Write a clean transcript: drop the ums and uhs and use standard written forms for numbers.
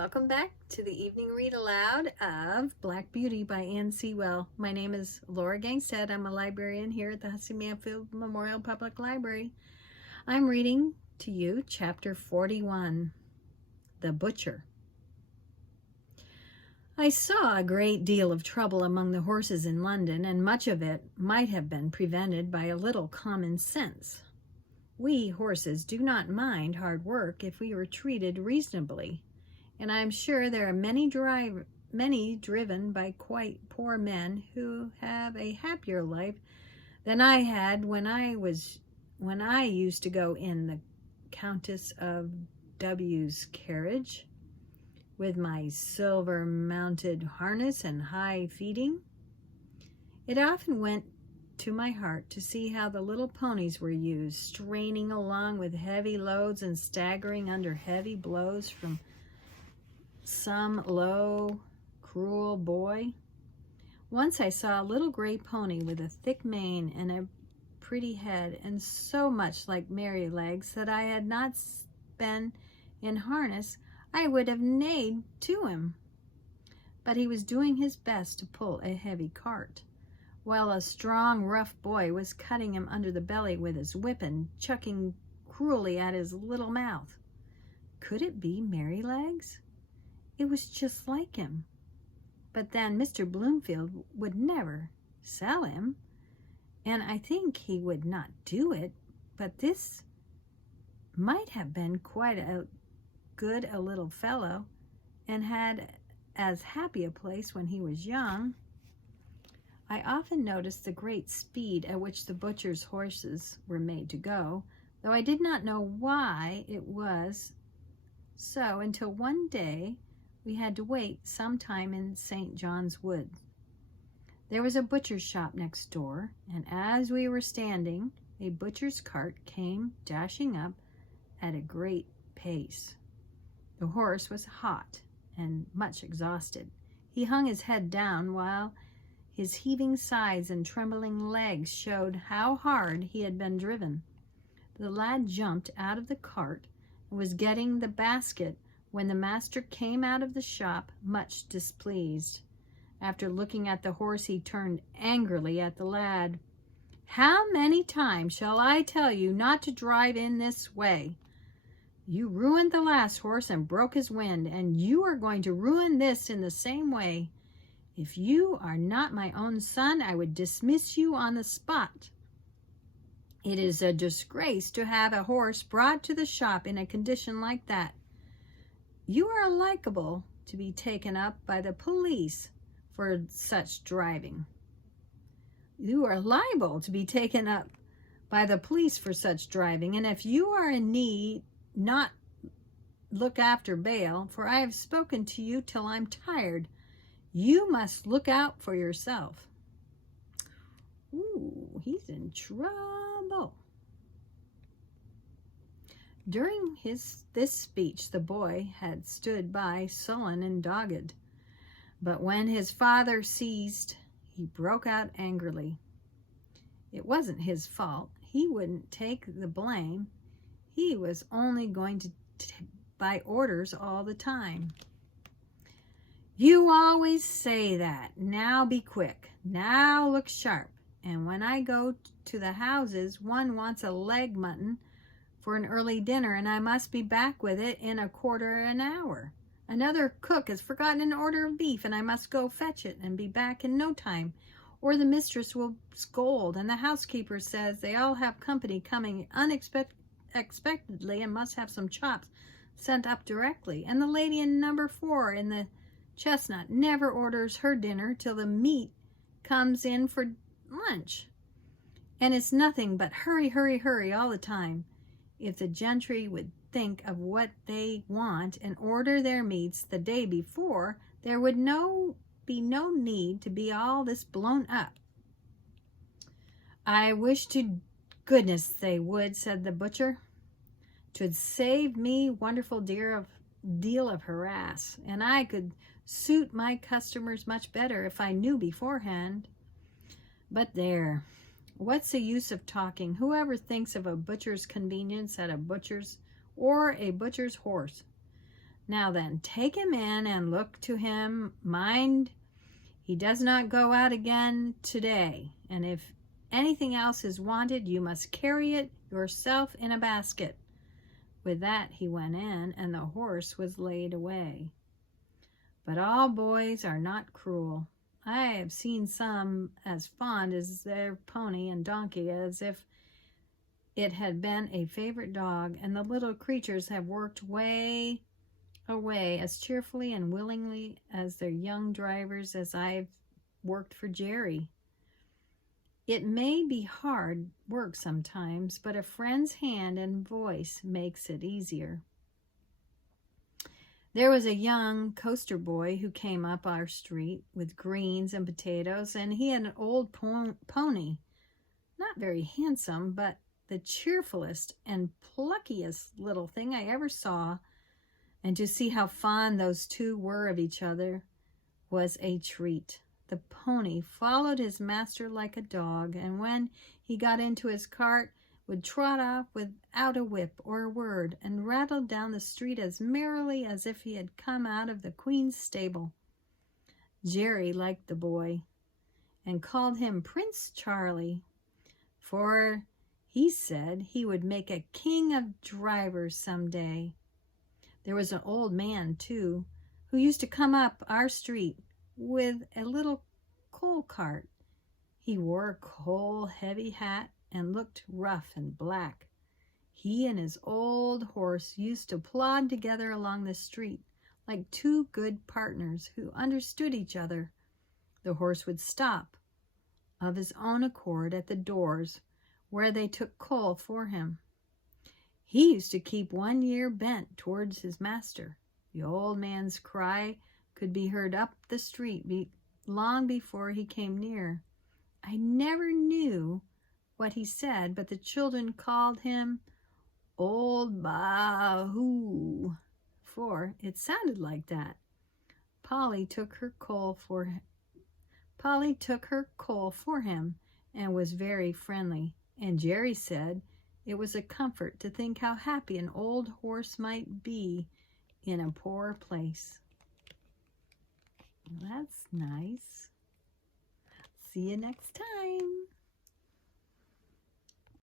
Welcome back to the evening read aloud of Black Beauty by Anne Sewell. My name is Laura Gangstead. I'm a librarian here at the Hussey-Mayfield Memorial Public Library. I'm reading to you chapter 41, The Butcher. I saw a great deal of trouble among the horses in London, and much of it might have been prevented by a little common sense. We horses do not mind hard work if we are treated reasonably. And I am sure there are many driven by quite poor men who have a happier life than I had when I used to go in the Countess of W's carriage with my silver-mounted harness and high feeding. It often went to my heart to see how the little ponies were used, straining along with heavy loads and staggering under heavy blows from some low, cruel boy. Once I saw a little gray pony with a thick mane and a pretty head, and so much like Merrylegs that I had not been in harness, I would have neighed to him. But he was doing his best to pull a heavy cart, while a strong, rough boy was cutting him under the belly with his whip and chucking cruelly at his little mouth. Could it be Merrylegs? It was just like him. But then Mr. Bloomfield would never sell him, and I think he would not do it, but this might have been quite a little fellow, and had as happy a place when he was young. I often noticed the great speed at which the butcher's horses were made to go, though I did not know why it was so until one day we had to wait some time in St. John's Wood. There was a butcher's shop next door, and as we were standing, a butcher's cart came dashing up at a great pace. The horse was hot and much exhausted. He hung his head down while his heaving sides and trembling legs showed how hard he had been driven. The lad jumped out of the cart and was getting the basket when the master came out of the shop, much displeased. After looking at the horse, he turned angrily at the lad. "How many times shall I tell you not to drive in this way? You ruined the last horse and broke his wind, and you are going to ruin this in the same way. If you are not my own son, I would dismiss you on the spot. It is a disgrace to have a horse brought to the shop in a condition like that. You are liable to be taken up by the police for such driving. You are liable to be taken up by the police for such driving, and if you are in need, not look after bail, for I have spoken to you till I'm tired. You must look out for yourself." Ooh, he's in trouble. During this speech, the boy had stood by sullen and dogged. But when his father ceased, he broke out angrily. It wasn't his fault. He wouldn't take the blame. He was only going to by orders all the time. "You always say that. Now be quick. Now look sharp. And when I go to the houses, one wants a leg mutton for an early dinner, and I must be back with it in a quarter of an hour. Another cook has forgotten an order of beef, and I must go fetch it and be back in no time, or the mistress will scold, and the housekeeper says they all have company coming unexpectedly and must have some chops sent up directly, and the lady in number 4 in the Chestnut never orders her dinner till the meat comes in for lunch, and it's nothing but hurry, hurry, hurry all the time. If the gentry would think of what they want and order their meats the day before, there would be no need to be all this blown up." "I wish to goodness they would," said the butcher. "'Twould save me wonderful deal of harass, and I could suit my customers much better if I knew beforehand. But there, what's the use of talking? Whoever thinks of a butcher's convenience at a butcher's or a butcher's horse? Now then, take him in and look to him. Mind, he does not go out again today, and if anything else is wanted, you must carry it yourself in a basket." With that he went in, and the horse was laid away. But all boys are not cruel. I have seen some as fond as their pony and donkey as if it had been a favorite dog, and the little creatures have worked away as cheerfully and willingly as their young drivers as I've worked for Jerry. It may be hard work sometimes, but a friend's hand and voice makes it easier. There was a young coaster boy who came up our street with greens and potatoes, and he had an old pony, not very handsome, but the cheerfulest and pluckiest little thing I ever saw. And to see how fond those two were of each other was a treat. The pony followed his master like a dog, and when he got into his cart, would trot off without a whip or a word, and rattle down the street as merrily as if he had come out of the Queen's stable. Jerry liked the boy, and called him Prince Charlie, for he said he would make a king of drivers some day. There was an old man, too, who used to come up our street with a little coal cart. He wore a coal-heavy hat and looked rough and black. He and his old horse used to plod together along the street like two good partners who understood each other. The horse would stop of his own accord at the doors where they took coal for him. He used to keep one ear bent towards his master. The old man's cry could be heard up the street long before he came near. I never knew what he said, but the children called him Old Bahoo, for it sounded like that. Polly took her coal for him and was very friendly, and Jerry said it was a comfort to think how happy an old horse might be in a poor place. That's nice. See you next time.